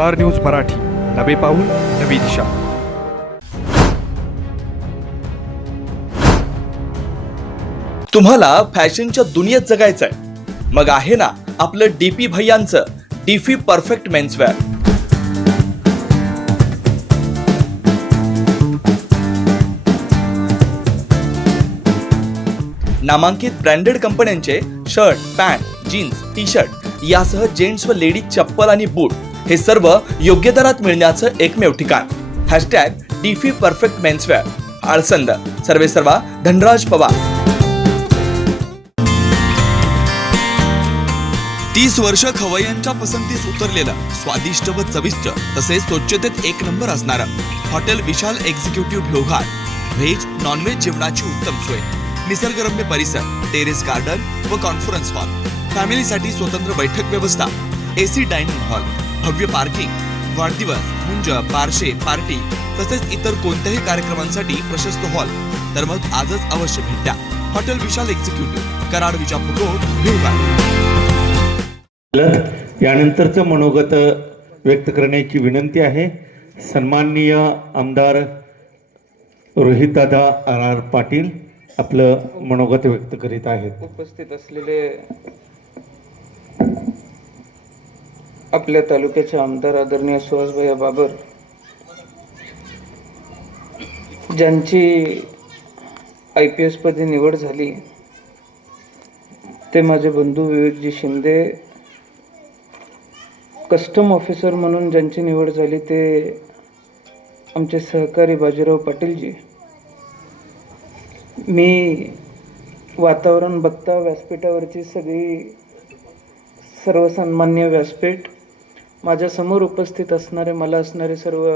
Star news Marathi. नवे पाऊल नवी दिशा. तुम्हाला फॅशनच्या दुनियेत जगायचंय. मग आहे ना आपलं डीपी भैयांचं डीफी परफेक्ट मेन्सवेअर नामांकित ब्रँडेड कंपन्यांचे shirt pant jeans T shirt यासह जेंट्स व लेडीज चप्पल आणि बूट हे सर्व योग्य दरात मिळण्याचं एकमेव ठिकाण. Hashtag DP perfect menswear Alsand. सर्वे सर्वा धनराज पवार. तीस वर्ष खवय्यांच्या पसंतीस उतरलेलं स्वादिष्ट व चविष्ट तसेच स्वच्छतेत एक नंबर असणार hotel Vishal executive Lohar. Veg non veg जेवणाची उत्तम सोय. निसर्गरम्य परिसर टेरेस गार्डन व कॉन्फरन्स हॉल फॅमिलीसाठी स्वतंत्र बैठक व्यवस्था. एसी डायनिंग हॉल भव्य पार्किंग वाढदिवस मुंज बारशे पार्टी तसेच इतर कोणत्याही कार्यक्रमांसाठी प्रशस्त हॉल. तर मग आजच अवश्य भेट द्या. Hotel Vishal executive Karad Vijapur road Bhivgaon यानंतरचं मनोगत व्यक्त करण्याची विनंती आहे. सन्माननीय आमदार रोहितदादा आर आर पाटील आपलं मनोगत व्यक्त करीत आहेत. उपस्थित असलेले आपल्या तालुक्याचे आमदार आदरणीय सुहासभैया बाबर ज्यांची आय पी एसपदी निवड झाली ते माझे बंधू विवेकजी शिंदे कस्टम ऑफिसर म्हणून ज्यांची निवड झाली ते आमचे सहकारी बाजीराव पाटीलजी. मी वातावरण बघता व्यासपीठावरची सगळी सर्वसन्मान्य व्यासपीठ माझ्यासमोर उपस्थित असणारे मला असणारे सर्व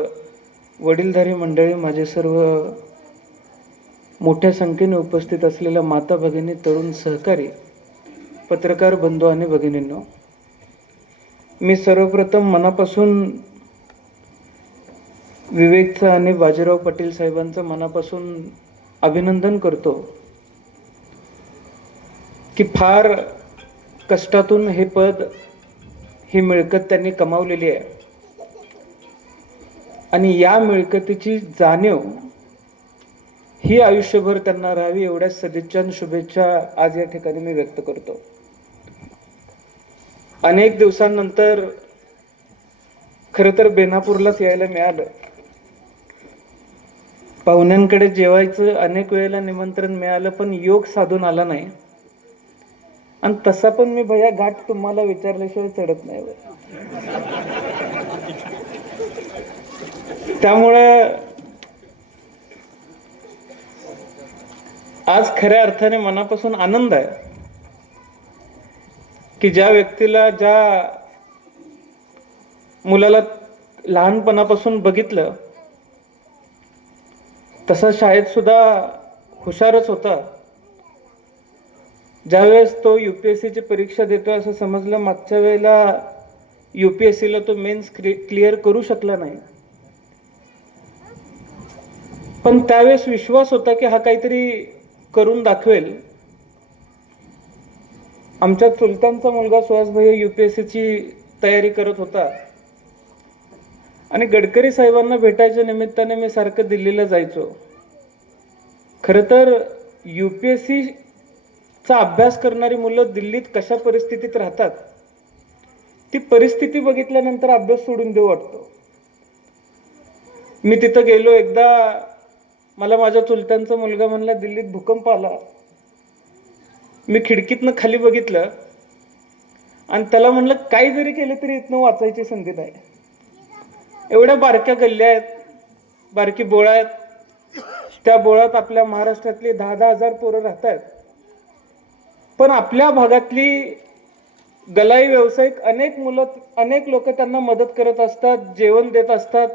वडीलधारी मंडळी माझे सर्व मोठ्या संख्येने उपस्थित असलेल्या माता भगिनी तरुण सहकारी पत्रकार बंधू आणि भगिनींनो मी सर्वप्रथम मनापासून विवेकचं आणि बाजीराव पाटील साहेबांचं मनापासून अभिनंदन करतो की फार कष्टातून हे पद ही मिळकत त्यांनी कमावलेली आहे. आणि या मिळकतीची जाणीव ही आयुष्यभर त्यांना राहावी एवढ्या सदिच्छा आणि शुभेच्छा आज या ठिकाणी मी व्यक्त करतो. अनेक दिवसांनंतर खरं तर बेनापूरलाच यायला मिळालं. पाहुण्यांकडे जेवायचं अनेक वेळेला निमंत्रण मिळालं पण योग साधून आला नाही. आणि तसा पण मी भैया घाट तुम्हाला विचारल्याशिवाय चढत नाही त्यामुळे त्यामुळं आज खऱ्या अर्थाने मनापासून आनंद आहे की ज्या व्यक्तीला ज्या मुलाला लहानपणापासून बघितलं तसा शाळेत सुद्धा हुशारच होता. ज्यावेळेस तो यू पी एस सीची परीक्षा देतोय असं समजलं मागच्या वेळेला युपीएससीला तो मेन्स क्लिअर करू शकला नाही. पण त्यावेळेस विश्वास होता की हा काहीतरी करून दाखवेल. आमच्या चुलतांचा मुलगा सुहासभाई सीची तयारी करत होता. आणि गडकरी साहेबांना भेटायच्या निमित्ताने मी सारखं दिल्लीला जायचो. खरं तर युपीएससी चा अभ्यास करणारी मुलं दिल्लीत कशा परिस्थितीत राहतात? ती परिस्थिती बघितल्यानंतर अभ्यास सोडून देऊ वाटतो. मी तिथं गेलो एकदा मला माझ्या चुलत्यांचा मुलगा म्हणला दिल्लीत भूकंप आला. मी खिडकीतनं खाली बघितलं आणि त्याला म्हणलं काही जरी केलं तरी इथनं वाचायची संधी नाही. एवढ्या बारक्या गल्ल्या आहेत बारकी बोळा आहेत. त्या बोळात आपल्या महाराष्ट्रातली दहा दहा हजार पोरं राहत आहेत पण आपल्या भागातली गलाई व्यावसायिक अनेक मुलं अनेक लोक त्यांना मदत करत असतात जेवण देत असतात.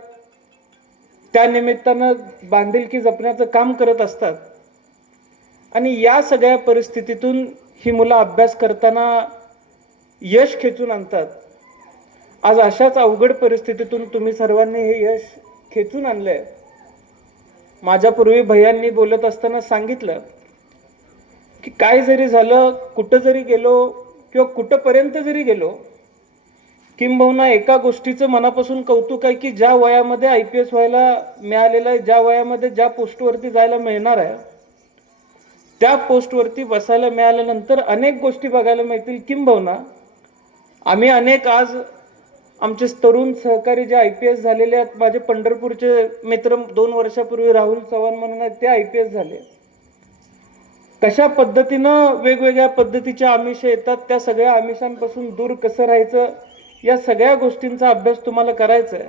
त्या निमित्तानं बांधिलकी जपण्याचं काम करत असतात. आणि या सगळ्या परिस्थितीतून ही मुलं अभ्यास करताना यश खेचून आणतात. आज अशाच अवघड परिस्थितीतून तुम्ही सर्वांनी हे यश खेचून आणलंय. माझ्यापूर्वी भैयांनी बोलत असताना सांगितलं की काय जरी झालं कुठं जरी गेलो किंवा कुठंपर्यंत जरी गेलो किंबहुना एका गोष्टीचं मनापासून कौतुक आहे की ज्या वयामध्ये आय पी एस व्हायला मिळालेलं आहे ज्या वयामध्ये ज्या पोस्टवरती जायला मिळणार आहे त्या पोस्टवरती बसायला मिळाल्यानंतर अनेक गोष्टी बघायला मिळतील. किंबहुना आम्ही अनेक आज आमचे तरुण सहकारी जे आय पी एस झालेले आहेत माझे पंढरपूरचे मित्र दोन वर्षापूर्वी राहुल चव्हाण म्हणून आहेत ते आय पी एस झाले कशा पद्धतीनं वेगवेगळ्या पद्धतीच्या आमिष येतात त्या सगळ्या आमिषांपासून दूर कसं राहायचं या सगळ्या गोष्टींचा अभ्यास तुम्हाला करायचा आहे.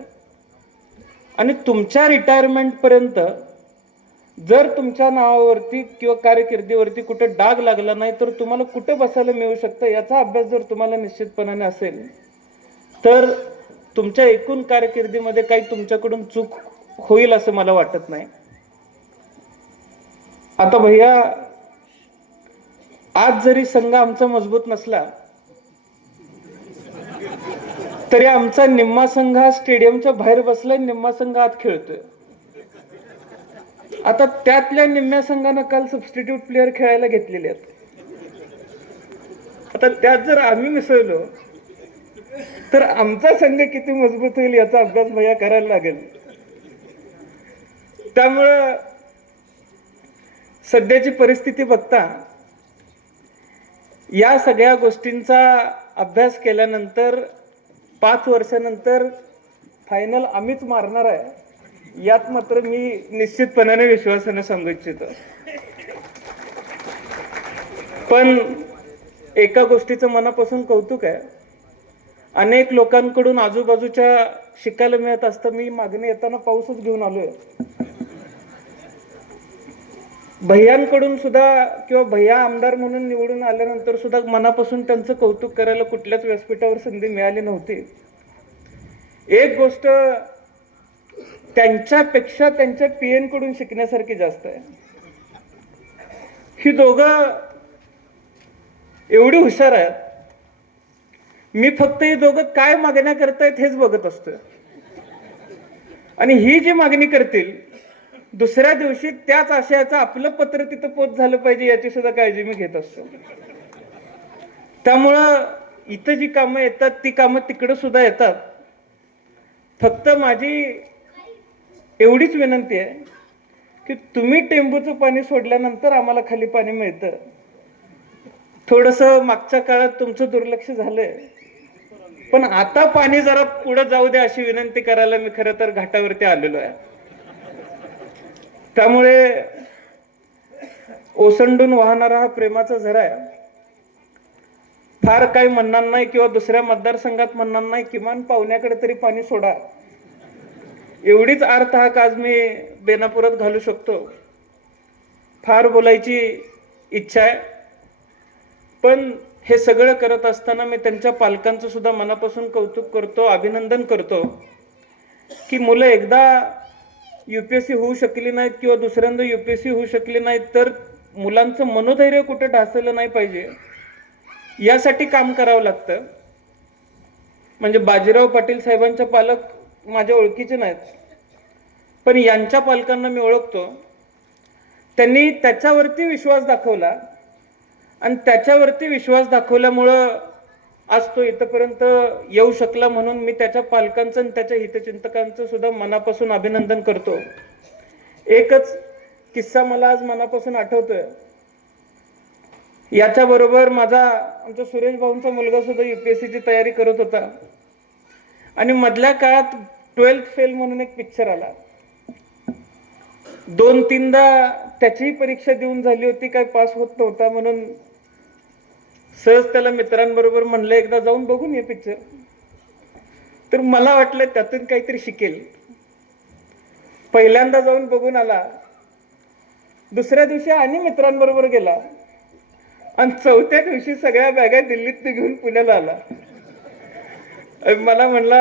आणि तुमच्या रिटायरमेंटपर्यंत जर तुमच्या नावावरती किंवा कारकिर्दीवरती कुठे डाग लागला नाही तर तुम्हाला कुठं बसायला मिळू शकतं याचा अभ्यास जर तुम्हाला निश्चितपणाने असेल तर तुमच्या एकूण कारकिर्दीमध्ये काही तुमच्याकडून चूक होईल असं मला वाटत नाही. आता भैया आज जरी संघ आमचा मजबूत नसला तरी आमचा निम्मा संघ हा स्टेडियमच्या बाहेर बसलाय निम्मा संघ आत खेळतोय. आता त्यातल्या निम्म्या संघानं काल सबस्टिट्यूट प्लेअर खेळायला घेतलेले आहेत. आता त्यात जर आम्ही मिसळलो तर आमचा संघ किती मजबूत होईल याचा अभ्यास भैया करायला लागेल. त्यामुळं सध्याची परिस्थिती बघता या सगळ्या गोष्टींचा अभ्यास केल्यानंतर पाच वर्षानंतर फायनल आम्हीच मारणार आहे यात मात्र मी निश्चितपणाने विश्वासाने सांगू इच्छितो. पण एका गोष्टीचं मनापासून कौतुक आहे. अनेक लोकांकडून आजूबाजूच्या शिकायला मिळत असतं. मी मागणी येताना पाऊसच घेऊन आलोय. भैयांकडून सुद्धा किंवा भैया आमदार म्हणून निवडून आल्यानंतर सुद्धा मनापासून त्यांचं कौतुक करायला कुठल्याच व्यासपीठावर संधी मिळाली नव्हती. एक गोष्ट त्यांच्यापेक्षा त्यांच्या पीएनकडून शिकण्यासारखी जास्त आहे. ही दोघं एवढी हुशार आहेत. मी फक्त ही दोघं काय मागण्या करतायत हेच बघत असतोय. आणि ही जी मागणी करतील दुसऱ्या दिवशी त्याच आशयाचं आपलं पत्र तिथं पोच झालं पाहिजे याची सुद्धा काळजी मी घेत असतो. त्यामुळं इथं जी कामं येतात ती कामं तिकडं सुद्धा येतात. फक्त माझी एवढीच विनंती आहे की तुम्ही टेंबूचं पाणी सोडल्यानंतर आम्हाला खाली पाणी मिळतं. थोडस मागच्या काळात तुमचं दुर्लक्ष झालंय. पण आता पाणी जरा पुढे जाऊ द्या अशी विनंती करायला मी खरं तर घाटावरती आलेलो आहे. त्यामुळे ओसंडून वाहणारा हा प्रेमाचा झरा आहे. फार काही म्हणणार नाही किंवा दुसऱ्या मतदारसंघात म्हणणार नाही किमान पाहुण्याकडे तरी पाणी सोडा. एवढीच अर्थ हा काज मी बेनापुरात घालू शकतो. फार बोलायची इच्छा आहे. पण हे सगळं करत असताना मी त्यांच्या पालकांचं सुद्धा मनापासून कौतुक करतो अभिनंदन करतो की मुलं एकदा यू पी एस सी होऊ शकली नाहीत किंवा दुसऱ्यांदा यू पी एस सी होऊ शकली नाहीत तर मुलांचं मनोधैर्य कुठे ढासलं नाही पाहिजे? यासाठी काम करावं लागतं. म्हणजे बाजीराव पाटील साहेबांचे पालक माझ्या ओळखीचे नाहीत. पण यांच्या पालकांना मी ओळखतो. त्यांनी त्याच्यावरती विश्वास दाखवला. आणि त्याच्यावरती विश्वास दाखवल्यामुळं आज तो इथपर्यंत येऊ शकला म्हणून मी त्याच्या पालकांचं आणि त्याच्या हितचिंतकांचं सुद्धा मनापासून अभिनंदन करतो. एकच किस्सा मला आज मनापासून आठवतोय. याच्याबरोबर माझा आमचा सुरेश भाऊंचा मुलगा सुद्धा युपीएससीची तयारी करत होता. आणि मधल्या काळात ट्वेल्थ फेल म्हणून एक पिक्चर आला. दोन तीनदा त्याचीही परीक्षा देऊन झाली होती काय पास होत नव्हता म्हणून सहज त्याला मित्रांबरोबर म्हणलं एकदा जाऊन बघून ये पिक्चर तर मला वाटलं त्यातून काहीतरी शिकेल. पहिल्यांदा जाऊन बघून आला. दुसऱ्या दिवशी आणि मित्रांबरोबर गेला. आणि चौथ्या दिवशी सगळ्या बॅगा दिल्लीत घेऊन पुण्याला आला. मला म्हणला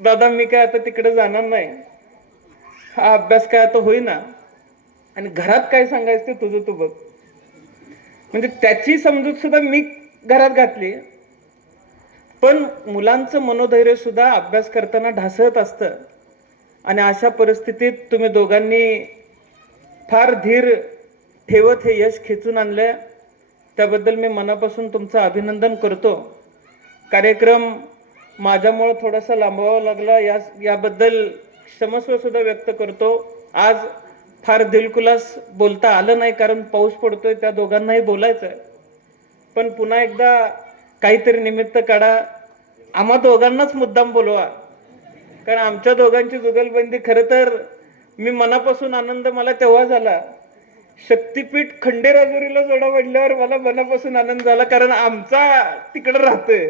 दादा मी काय आता तिकडे जाणार नाही. हा अभ्यास काय आता होईना. आणि घरात काय सांगायचं ते तुझं तू बघ. म्हणजे त्याची समजूत सुद्धा मी घरात घातली. पण मुलांचं मनोधैर्य सुद्धा अभ्यास करताना ढासळत असतं. आणि अशा परिस्थितीत तुम्ही दोघांनी फार धीर ठेवत हे यश खेचून आणलं त्याबद्दल मी मनापासून तुमचं अभिनंदन करतो. कार्यक्रम माझ्यामुळं थोडासा लांबवावा लागला. या याबद्दल क्षमस्व सुद्धा व्यक्त करतो. आज फार दिलकुलास बोलता आलं नाही कारण पाऊस पडतोय त्या दोघांनाही बोलायचं आहे पण पुन्हा एकदा काहीतरी निमित्त काढा आम्हा दोघांनाच मुद्दाम बोलवा. कारण आमच्या दोघांची जुगलबंदी खरं तर मी मनापासून आनंद मला तेव्हा झाला. शक्तीपीठ खंडेराजुरीला जोडा वाढल्यावर मला मनापासून आनंद झाला कारण आमचा तिकडं राहतोय.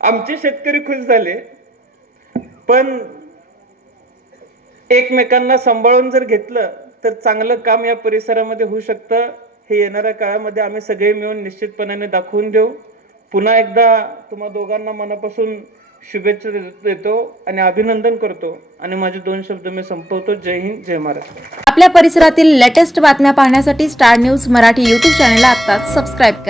आमचे शेतकरी खुश झाले. पण एकमेकांना सांभाळून जर घेतलं तर चांगलं काम या परिसरामध्ये होऊ शकतं. हे येणाऱ्या काळामध्ये आम्ही सगळे मिळून निश्चितपणाने दाखवून देऊ. पुन्हा एकदा तुम्हा दोघांना मनापासून शुभेच्छा देतो आणि अभिनंदन करतो. आणि माझे दोन शब्द मी संपवतो. जय हिंद जय महाराष्ट्र. आपल्या परिसरातील लेटेस्ट बातम्या पाहण्यासाठी स्टार न्यूज मराठी यूट्यूब चॅनलला आत्ताच सबस्क्राईब करा.